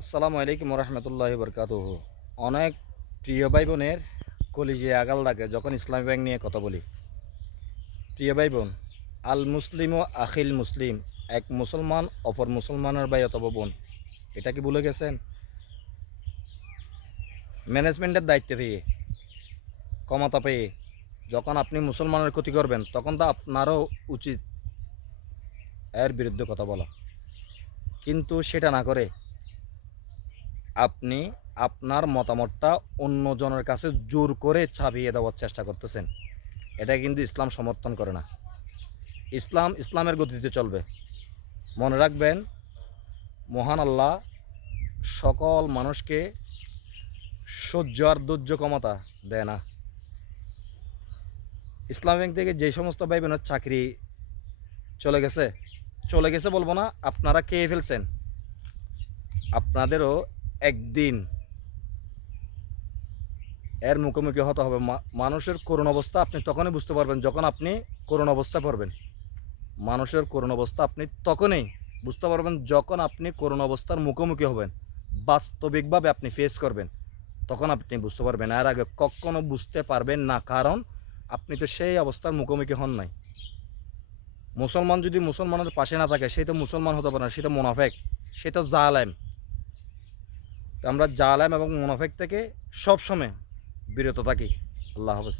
আসসালামু আলাইকুম রহমতুল্লাহি বরকাতুহু। অনেক প্রিয় ভাই বোনের কলিজে আগাল লাগে যখন ইসলামী ব্যাংক নিয়ে কথা বলি। প্রিয় ভাই বোন, আল মুসলিম ও আখিল মুসলিম, এক মুসলমান অপর মুসলমানের ভাই অথবা বোন, এটা কি ভুলে গেছেন? ম্যানেজমেন্টের দায়িত্বে পেয়ে, ক্ষমতা পেয়ে যখন আপনি মুসলমানের ক্ষতি করবেন, তখন তো আপনারও উচিত এর বিরুদ্ধে কথা বলা। কিন্তু সেটা না করে আপনি আপনার মতামতটা অন্যজনের কাছে জোর করে চাপিয়ে দেওয়ার চেষ্টা করতেছেন। এটা কিন্তু ইসলাম সমর্থন করে না। ইসলামের গতিতে চলবে। মনে রাখবেন, মহান আল্লাহ সকল মানুষকে সহ্য আর ধৈর্য ক্ষমতা দেয় না। ইসলাম ব্যাংক থেকে যে সমস্ত ভাই বোনের চাকরি চলে গেছে, চলে গেছে বলবো না, আপনারা খেয়ে ফেলছেন, আপনাদেরও একদিন এর মুখোমুখি হতে হবে। মানুষের করুণ অবস্থা আপনি তখনই বুঝতে পারবেন যখন আপনি করুণ অবস্থায় পড়বেন। মানুষের করুণ অবস্থা আপনি তখনই বুঝতে পারবেন যখন আপনি করুণ অবস্থার মুখোমুখি হবেন, বাস্তবিকভাবে আপনি ফেস করবেন, তখন আপনি বুঝতে পারবেন। এর আগে কখনো বুঝতে পারবেন না, কারণ আপনি তো সেই অবস্থার মুখোমুখি হন নাই। মুসলমান যদি মুসলমানের পাশে না থাকে, সে তো মুসলমান হতে পারে না, সে তো মুনাফেক, সে তো জালেম। তো আমরা জালেম এবং মুনাফেক থেকে সবসময় বিরত থাকি। আল্লাহ হাফেজ।